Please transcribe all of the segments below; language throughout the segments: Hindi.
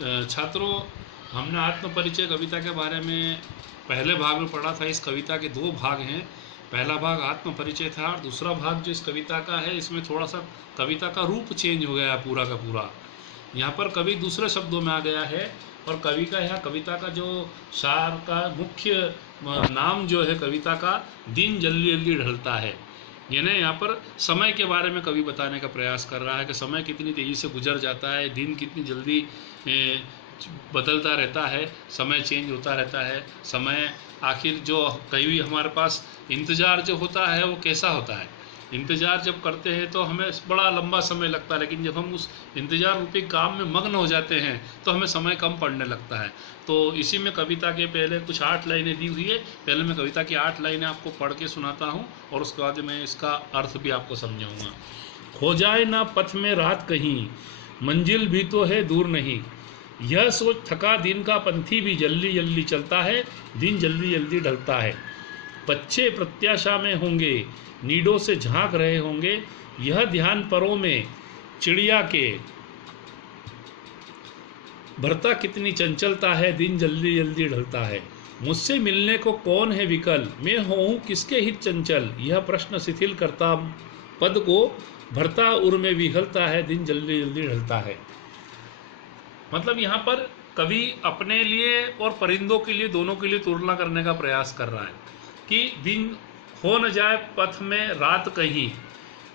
छात्रों, हमने आत्मपरिचय कविता के बारे में पहले भाग में पढ़ा था। इस कविता के दो भाग हैं। पहला भाग आत्मपरिचय था और दूसरा भाग जो इस कविता का है, इसमें थोड़ा सा कविता का रूप चेंज हो गया पूरा का पूरा। यहाँ पर कवि दूसरे शब्दों में आ गया है और कवि का यहाँ कविता का जो शार का मुख्य नाम जो है कविता का, दिन जल्दी जल्दी ढलता है। यानी यहाँ पर समय के बारे में कवि बताने का प्रयास कर रहा है कि समय कितनी तेज़ी से गुजर जाता है, दिन कितनी जल्दी बदलता रहता है, समय चेंज होता रहता है। समय आखिर जो कभी हमारे पास इंतज़ार जो होता है वो कैसा होता है, इंतज़ार जब करते हैं तो हमें बड़ा लंबा समय लगता है, लेकिन जब हम उस इंतज़ार रूपी काम में मग्न हो जाते हैं तो हमें समय कम पड़ने लगता है। तो इसी में कविता के पहले कुछ 8 लाइनें दी हुई है। पहले मैं कविता की 8 लाइनें आपको पढ़ के सुनाता हूँ और उसके बाद मैं इसका अर्थ भी आपको समझाऊँगा। खो जाए ना पथ में रात कहीं, मंजिल भी तो है दूर नहीं। यह सोच थका दिन का पंथी भी जल्दी जल्दी चलता है, दिन जल्दी जल्दी ढलता है। बच्चे प्रत्याशा में होंगे, नीडों से झांक रहे होंगे। यह ध्यान परों में चिड़िया के भरता कितनी चंचलता है, दिन जल्दी जल्दी ढलता है। मुझसे मिलने को कौन है विकल, मैं हूँ किसके हित चंचल। यह प्रश्न शिथिल करता पद को भरता उर में विहलता है, दिन जल्दी जल्दी ढलता है। मतलब यहाँ पर कवि अपने लिए और परिंदों के लिए, दोनों के लिए तुलना करने का प्रयास कर रहा है कि दिन हो न जाए पथ में रात कहीं।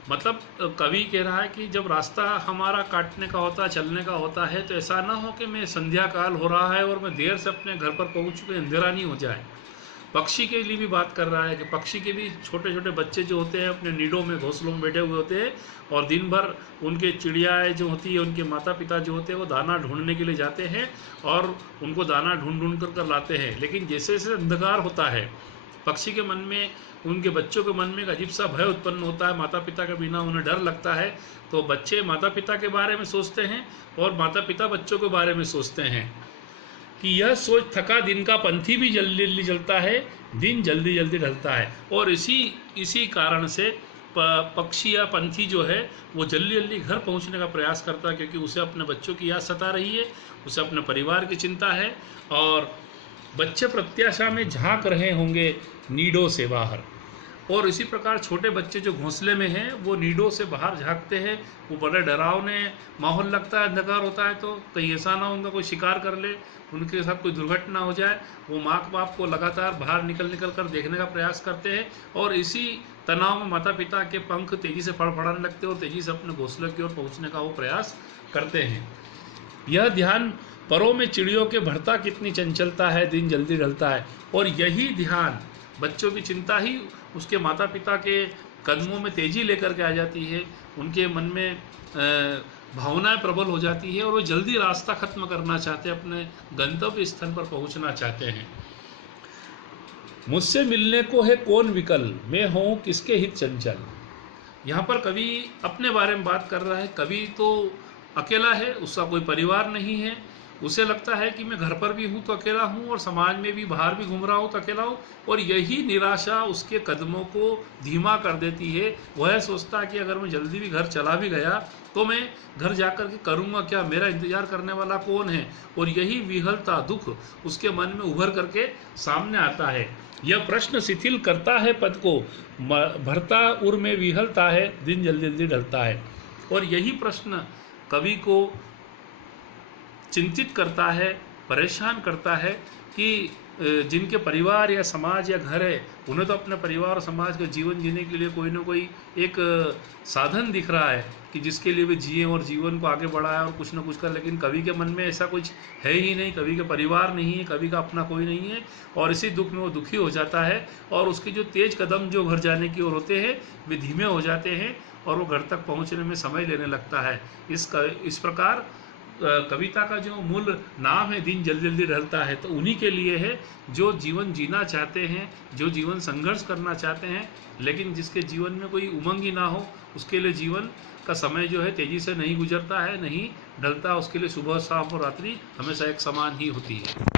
मतलब कवि कह रहा है कि जब रास्ता हमारा काटने का होता है, चलने का होता है, तो ऐसा ना हो कि मैं संध्या काल हो रहा है और मैं देर से अपने घर पर पहुंच चुके, अंधेरा नहीं हो जाए। पक्षी के लिए भी बात कर रहा है कि पक्षी के भी छोटे छोटे बच्चे जो होते हैं अपने नीडों में, घोंसलों में बैठे हुए होते हैं और दिन भर उनके चिड़ियाएँ जो होती है, उनके माता पिता जो होते हैं वो दाना ढूंढने के लिए जाते हैं और उनको दाना ढूंढ ढूंढ कर लाते हैं। लेकिन जैसे जैसे अंधकार होता है, पक्षी के मन में, उनके बच्चों के मन में एक अजीब सा भय उत्पन्न होता है। माता पिता के बिना उन्हें डर लगता है, तो बच्चे माता पिता के बारे में सोचते हैं और माता पिता बच्चों के बारे में सोचते हैं कि यह सोच थका दिन का पंथी भी जल्दी जल्दी चलता है, दिन जल्दी जल्दी ढलता है। और इसी कारण से पक्षी या पंथी जो है वो जल्दी जल्दी घर पहुंचने का प्रयास करता है, क्योंकि उसे अपने बच्चों की याद सता रही है, उसे अपने परिवार की चिंता है। और बच्चे प्रत्याशा में झांक रहे होंगे नीडों से बाहर। और इसी प्रकार छोटे बच्चे जो घोंसले में हैं वो नीडों से बाहर झांकते हैं। वो बड़े डरावने माहौल लगता है, अंधकार होता है, तो कहीं ऐसा ना उनका कोई शिकार कर ले, उनके साथ कोई दुर्घटना हो जाए। वो माँ बाप को लगातार बाहर निकल कर देखने का प्रयास करते हैं और इसी तनाव में माता पिता के पंख तेज़ी से फड़फड़ाने लगते हैं और तेज़ी से अपने घोंसले की ओर पहुँचने का वो प्रयास करते हैं। यह ध्यान परों में चिड़ियों के भरता कितनी चंचलता है, दिन जल्दी ढलता है। और यही ध्यान, बच्चों की चिंता ही उसके माता पिता के कदमों में तेज़ी लेकर के आ जाती है, उनके मन में भावनाएं प्रबल हो जाती है और वो जल्दी रास्ता खत्म करना चाहते हैं, अपने गंतव्य स्थल पर पहुंचना चाहते हैं। मुझसे मिलने को है कौन विकल, मैं हूँ किसके हित चंचल। यहाँ पर कवि अपने बारे में बात कर रहा है। कवि तो अकेला है, उसका कोई परिवार नहीं है। उसे लगता है कि मैं घर पर भी हूँ तो अकेला हूँ और समाज में भी बाहर भी घूम रहा हूँ तो अकेला हूँ। और यही निराशा उसके कदमों को धीमा कर देती है। वह सोचता है कि अगर मैं जल्दी भी घर चला भी गया तो मैं घर जाकर के करूँगा क्या, मेरा इंतजार करने वाला कौन है। और यही विहलता, दुख उसके मन में उभर करके सामने आता है। यह प्रश्न शिथिल करता है पद को, भरता उर में विहलता है, दिन जल्दी जल्दी ढलता है। और यही प्रश्न कवि को चिंतित करता है, परेशान करता है कि जिनके परिवार या समाज या घर है, उन्हें तो अपने परिवार और समाज का जीवन जीने के लिए कोई ना कोई एक साधन दिख रहा है कि जिसके लिए वे जिए और जीवन को आगे बढ़ाए और कुछ ना कुछ कर। लेकिन कवि के मन में ऐसा कुछ है ही नहीं, कवि के परिवार नहीं है, कवि का अपना कोई नहीं है और इसी दुख में वो दुखी हो जाता है। और उसके जो तेज कदम जो घर जाने की ओर होते हैं वे धीमे हो जाते हैं और वो घर तक पहुँचने में समय लेने लगता है। इस प्रकार कविता का जो मूल नाम है दिन जल्दी जल्दी ढलता है, तो उन्हीं के लिए है जो जीवन जीना चाहते हैं, जो जीवन संघर्ष करना चाहते हैं, लेकिन जिसके जीवन में कोई उमंग ही ना हो। उसके लिए जीवन का समय जो है तेज़ी से नहीं गुजरता है, नहीं ढलता। उसके लिए सुबह शाम और रात्रि हमेशा एक समान ही होती है।